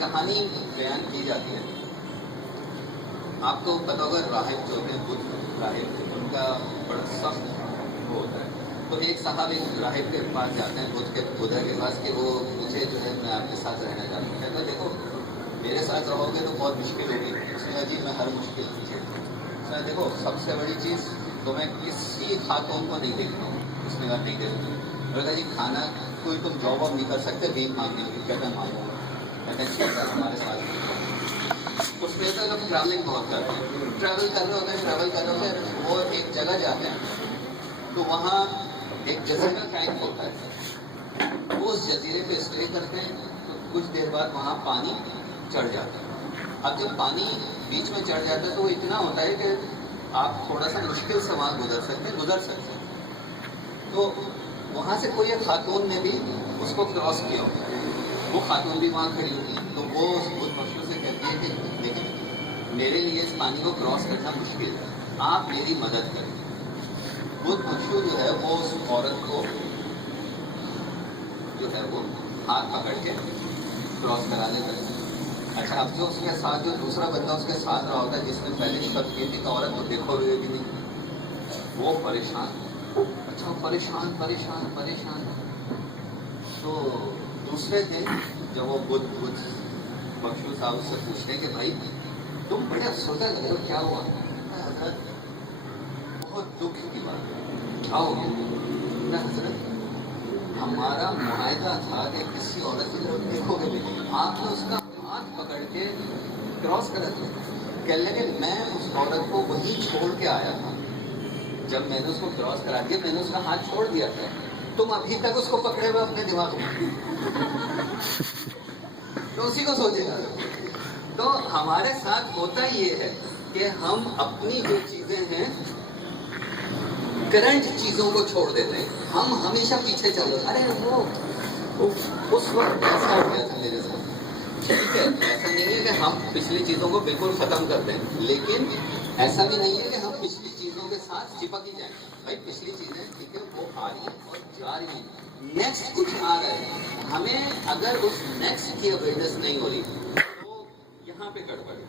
کہانی بیان کی جاتی ہے. آپ کو پتا ہوگا راہب جو ہوتے ہیں بدھ راہب, ان کا بڑا سخت وہ ہوتا ہے. تو ایک صاحب ایک راہب کے پاس جاتے ہیں بدھا کے پاس کہ وہ مجھے جو ہے میں آپ کے ساتھ رہنا چاہتا ہوں. کہتا ہے دیکھو میرے ساتھ رہو گے تو بہت مشکل ہوگی. اس نے کہا جی میں ہر مشکل سے. اس نے دیکھو سب سے بڑی چیز تو میں کسی خاتون کو نہیں دیکھتا ہوں. اس نے کہا نہیں دیکھتا. میں نے کہا جی کھانا کوئی تم جاب واب نہیں کر سکتے بھیک مانگنے کی. کہتا ہے مانگوں گا. کہتے ہیں ٹھیک ہے ہمارے ساتھ. اس میں تو لوگ ٹریولنگ بہت کرتے ہیں. ٹریول کر رہے ہوتے ہیں وہ ایک جگہ جاتے ہیں تو وہاں ایک جزیرہ ٹینک ہوتا ہے. وہ اس جزیرے پہ اسٹے کرتے ہیں تو کچھ دیر بعد وہاں پانی چڑھ جاتا ہے. اب جب پانی بیچ میں چڑھ جاتا ہے تو وہ اتنا ہوتا ہے کہ آپ تھوڑا سا مشکل سے وہاں گزر سکتے ہیں. تو وہاں سے کوئی ایک خاتون نے بھی اس کو کراس کیا ہوتا ہے. وہ خاتون بھی وہاں کھڑی ہوتی ہے تو وہ اس بدھ بخشو سے کہتی ہے کہ دیکھیں میرے لیے اس پانی کو کراس کرنا مشکل ہے, آپ میری مدد کریں. بدھ بخشو جو ہے وہ اس عورت کو جو ہے وہ ہاتھ پکڑ کے کراس کرا لیتا ہے. اچھا اب جو اس کے ساتھ جو دوسرا بندہ اس کے ساتھ رہا ہوتا ہے جس نے پہلے شرط کی تھی کہ عورت کو دیکھو ہوئے بھی نہیں, وہ پریشان. اچھا پریشان. تو دوسرے دن جب وہ بدھ بخشو صاحب اس سے پوچھتے کہ بھائی تم بڑے افسردہ لگ رہے ہو, کیا ہوا؟ حضرت بہت دکھ کی بات ہے. کیا ہو گیا؟ حضرت ہمارا معاہدہ تھا کہ کسی عورت کی طرف دیکھو گے بھی نہیں, آپ نے اس کا ہاتھ پکڑ کے کراس کر دیا. کہنے لگے میں اس عورت کو وہیں چھوڑ کے آیا تھا. جب میں نے اس کو کراس کرا دیا میں نے اس کا ہاتھ چھوڑ دیا تھا. تم ابھی تک اس کو پکڑے ہوئے اپنے دماغ میں تو اسی کو سوچے گا. تو ہمارے ساتھ ہوتا یہ ہے کہ ہم اپنی جو چیزیں ہیں کرنٹ چیزوں کو چھوڑ دیتے ہیں. ہم ہمیشہ پیچھے چلو. ارے وہ اس وقت ایسا ہو گیا تھا میرے ساتھ. ٹھیک ہے ایسا نہیں ہے کہ ہم پچھلی چیزوں کو بالکل ختم کر دیں, لیکن ایسا بھی نہیں ہے کہ ہم پچھلی چیزوں کے ساتھ چپک ہی جائیں. بھائی پچھلی چیزیں ٹھیک ہے وہ آ رہی ہیں اور جا رہی ہیں, نیکسٹ کچھ آ رہا ہے. ہمیں اگر اس نیکسٹ کی اویئرنیس نہیں ہو رہی تو یہاں پہ گڑبڑ ہے.